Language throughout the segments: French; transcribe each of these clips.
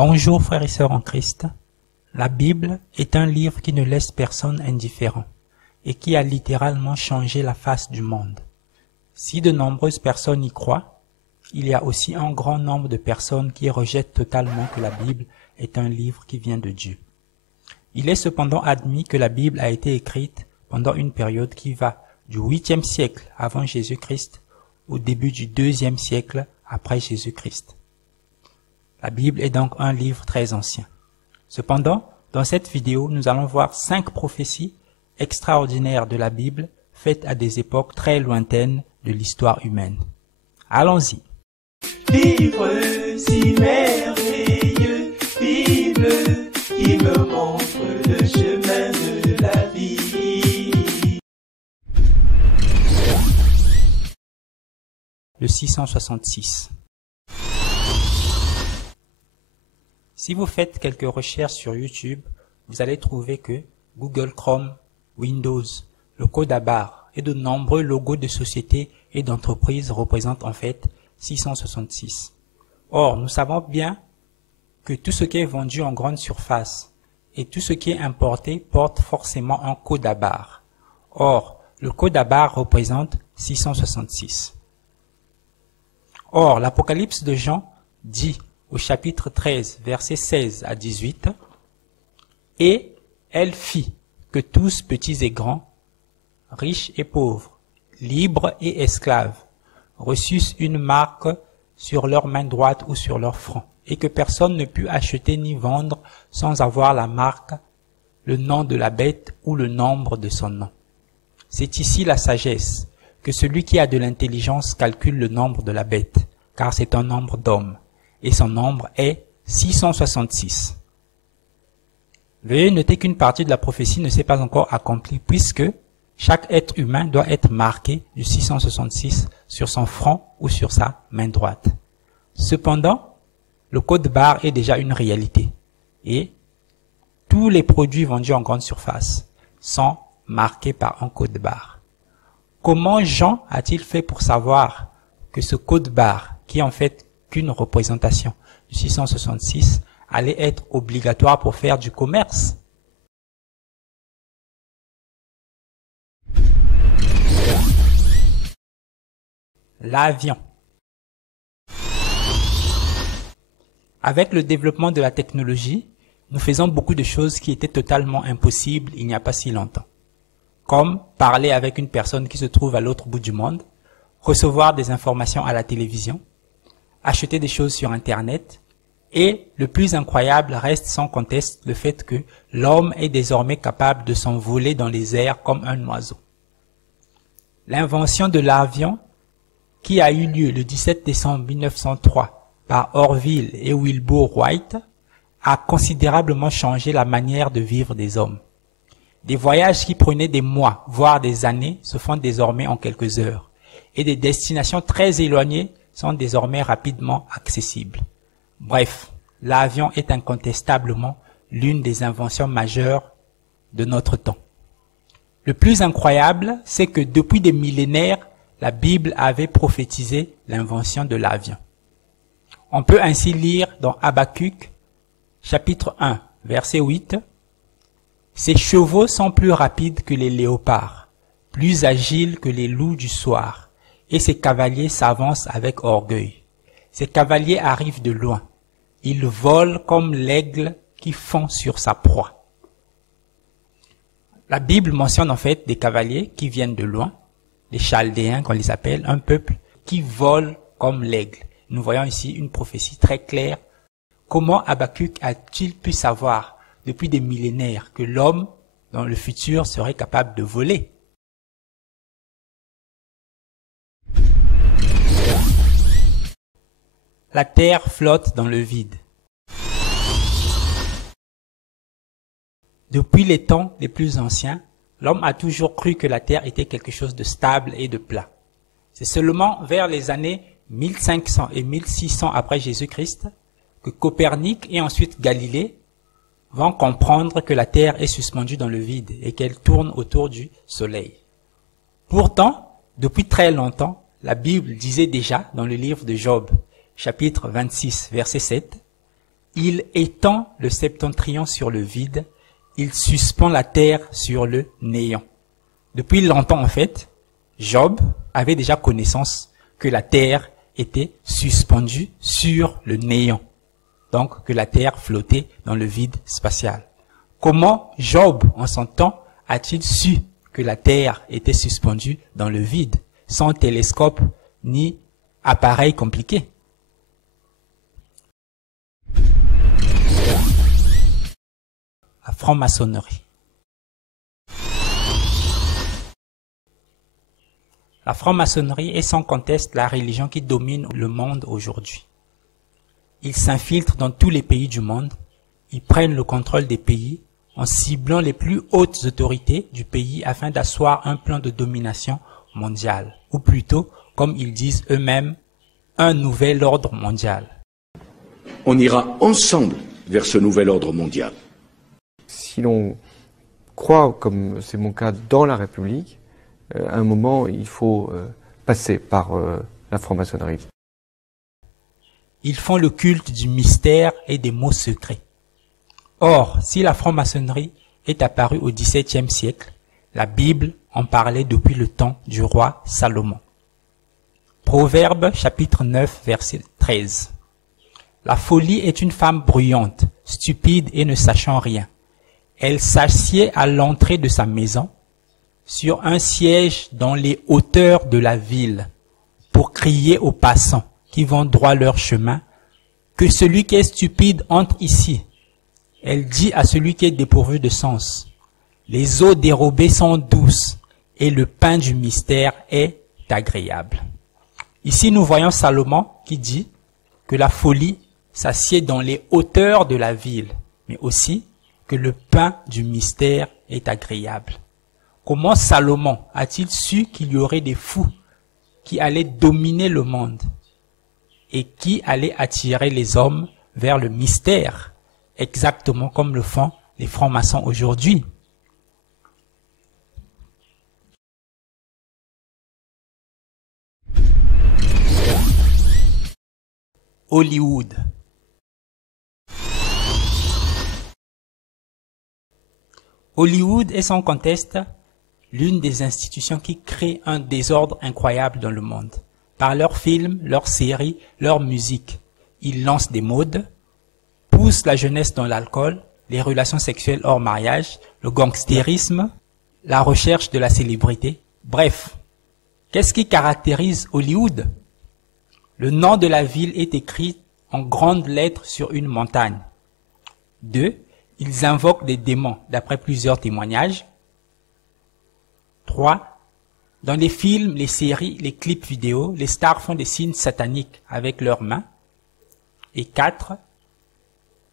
Bonjour frères et sœurs en Christ. La Bible est un livre qui ne laisse personne indifférent et qui a littéralement changé la face du monde. Si de nombreuses personnes y croient, il y a aussi un grand nombre de personnes qui rejettent totalement que la Bible est un livre qui vient de Dieu. Il est cependant admis que la Bible a été écrite pendant une période qui va du 8e siècle avant Jésus-Christ au début du 2e siècle après Jésus-Christ. La Bible est donc un livre très ancien. Cependant, dans cette vidéo, nous allons voir 5 prophéties extraordinaires de la Bible faites à des époques très lointaines de l'histoire humaine. Allons-y. Livre si merveilleux, Bible qui me montre le chemin de la vie. Le 666. Si vous faites quelques recherches sur YouTube, vous allez trouver que Google Chrome, Windows, le code à barres et de nombreux logos de sociétés et d'entreprises représentent en fait 666. Or, nous savons bien que tout ce qui est vendu en grande surface et tout ce qui est importé porte forcément un code à barres. Or, le code à barres représente 666. Or, l'Apocalypse de Jean dit au chapitre 13, versets 16 à 18, « Et elle fit que tous, petits et grands, riches et pauvres, libres et esclaves, reçussent une marque sur leur main droite ou sur leur front, et que personne ne put acheter ni vendre sans avoir la marque, le nom de la bête ou le nombre de son nom. C'est ici la sagesse, que celui qui a de l'intelligence calcule le nombre de la bête, car c'est un nombre d'hommes, et son nombre est 666. Veuillez noter qu'une partie de la prophétie ne s'est pas encore accomplie, puisque chaque être humain doit être marqué du 666 sur son front ou sur sa main droite. Cependant, le code barre est déjà une réalité, et tous les produits vendus en grande surface sont marqués par un code barre. Comment Jean a-t-il fait pour savoir que ce code barre, qui est en fait qu'une représentation du 666, allait être obligatoire pour faire du commerce? L'avion. Avec le développement de la technologie, nous faisons beaucoup de choses qui étaient totalement impossibles il n'y a pas si longtemps. Comme parler avec une personne qui se trouve à l'autre bout du monde, recevoir des informations à la télévision, acheter des choses sur Internet, et le plus incroyable reste sans conteste le fait que l'homme est désormais capable de s'envoler dans les airs comme un oiseau. L'invention de l'avion, qui a eu lieu le 17 décembre 1903 par Orville et Wilbur Wright, a considérablement changé la manière de vivre des hommes. Des voyages qui prenaient des mois, voire des années, se font désormais en quelques heures, et des destinations très éloignées sont désormais rapidement accessibles. Bref, l'avion est incontestablement l'une des inventions majeures de notre temps. Le plus incroyable, c'est que depuis des millénaires, la Bible avait prophétisé l'invention de l'avion. On peut ainsi lire dans Habakkuk, chapitre 1, verset 8, « Ses chevaux sont plus rapides que les léopards, plus agiles que les loups du soir, et ses cavaliers s'avancent avec orgueil. Ces cavaliers arrivent de loin. Ils volent comme l'aigle qui fond sur sa proie. » La Bible mentionne en fait des cavaliers qui viennent de loin, les Chaldéens qu'on les appelle, un peuple qui vole comme l'aigle. Nous voyons ici une prophétie très claire. Comment Habakkuk a-t-il pu savoir depuis des millénaires que l'homme dans le futur serait capable de voler? La terre flotte dans le vide. Depuis les temps les plus anciens, l'homme a toujours cru que la terre était quelque chose de stable et de plat. C'est seulement vers les années 1500 et 1600 après Jésus-Christ que Copernic et ensuite Galilée vont comprendre que la terre est suspendue dans le vide et qu'elle tourne autour du soleil. Pourtant, depuis très longtemps, la Bible disait déjà dans le livre de Job, chapitre 26, verset 7, « Il étend le septentrion sur le vide, il suspend la terre sur le néant. Depuis longtemps, en fait, Job avait déjà connaissance que la terre était suspendue sur le néant. Donc, que la terre flottait dans le vide spatial. Comment Job, en son temps, a-t-il su que la terre était suspendue dans le vide, sans télescope ni appareil compliqué? La franc-maçonnerie. La franc-maçonnerie est sans conteste la religion qui domine le monde aujourd'hui. Ils s'infiltrent dans tous les pays du monde, ils prennent le contrôle des pays en ciblant les plus hautes autorités du pays afin d'asseoir un plan de domination mondiale, ou plutôt, comme ils disent eux-mêmes, un nouvel ordre mondial. On ira ensemble vers ce nouvel ordre mondial. Si l'on croit, comme c'est mon cas, dans la République, à un moment, il faut passer par la franc-maçonnerie. Ils font le culte du mystère et des mots secrets. Or, si la franc-maçonnerie est apparue au XVIIe siècle, la Bible en parlait depuis le temps du roi Salomon. Proverbe chapitre 9, verset 13. La folie est une femme bruyante, stupide et ne sachant rien. Elle s'assied à l'entrée de sa maison, sur un siège dans les hauteurs de la ville, pour crier aux passants qui vont droit leur chemin, que celui qui est stupide entre ici. Elle dit à celui qui est dépourvu de sens, les eaux dérobées sont douces et le pain du mystère est agréable. Ici, nous voyons Salomon qui dit que la folie s'assied dans les hauteurs de la ville, mais aussi que le pain du mystère est agréable. Comment Salomon a-t-il su qu'il y aurait des fous qui allaient dominer le monde et qui allaient attirer les hommes vers le mystère, exactement comme le font les francs-maçons aujourd'hui? Hollywood. Hollywood est sans conteste l'une des institutions qui crée un désordre incroyable dans le monde. Par leurs films, leurs séries, leur musique, ils lancent des modes, poussent la jeunesse dans l'alcool, les relations sexuelles hors mariage, le gangstérisme, la recherche de la célébrité. Bref, qu'est-ce qui caractérise Hollywood? Le nom de la ville est écrit en grandes lettres sur une montagne. 2. Ils invoquent des démons, d'après plusieurs témoignages. 3. Dans les films, les séries, les clips vidéo, les stars font des signes sataniques avec leurs mains. Et 4.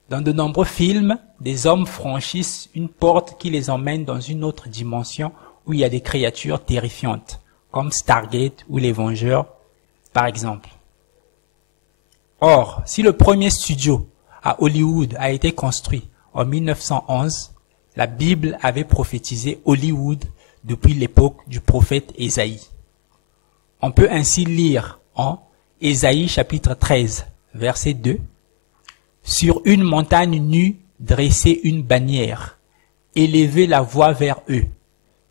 Dans de nombreux films, des hommes franchissent une porte qui les emmène dans une autre dimension où il y a des créatures terrifiantes, comme Stargate ou les Vengeurs, par exemple. Or, si le premier studio à Hollywood a été construit en 1911, la Bible avait prophétisé Hollywood depuis l'époque du prophète Ésaïe. On peut ainsi lire en Ésaïe chapitre 13, verset 2, « Sur une montagne nue, dressez une bannière, élevez la voix vers eux,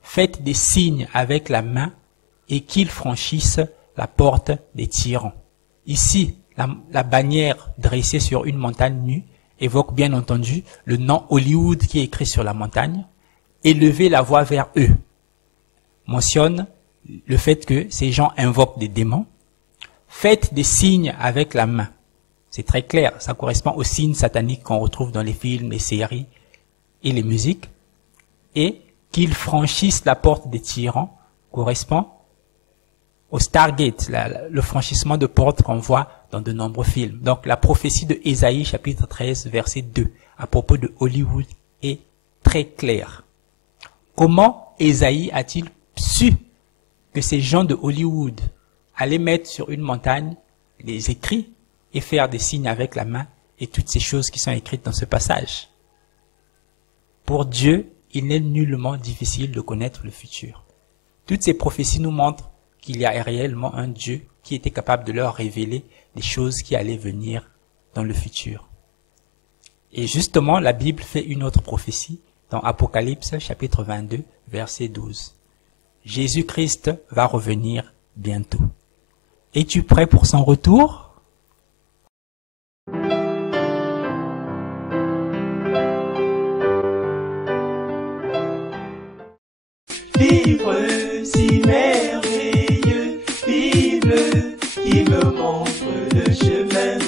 faites des signes avec la main et qu'ils franchissent la porte des tyrans. » Ici, la bannière dressée sur une montagne nue évoque bien entendu le nom Hollywood qui est écrit sur la montagne. Élevez la voix vers eux mentionne le fait que ces gens invoquent des démons. Faites des signes avec la main. C'est très clair, ça correspond aux signes sataniques qu'on retrouve dans les films, les séries et les musiques. Et qu'ils franchissent la porte des tyrans correspond au Stargate, le franchissement de porte qu'on voit dans de nombreux films. Donc la prophétie de Ésaïe chapitre 13 verset 2 à propos de Hollywood est très claire. Comment Ésaïe a-t-il su que ces gens de Hollywood allaient mettre sur une montagne les écrits et faire des signes avec la main et toutes ces choses qui sont écrites dans ce passage? Pour Dieu, il n'est nullement difficile de connaître le futur. Toutes ces prophéties nous montrent qu'il y a réellement un Dieu qui était capable de leur révéler des choses qui allaient venir dans le futur. Et justement, la Bible fait une autre prophétie dans Apocalypse chapitre 22, verset 12. Jésus-Christ va revenir bientôt. Es-tu prêt pour son retour? Livre si merveilleux, Bible qui me montre le chemin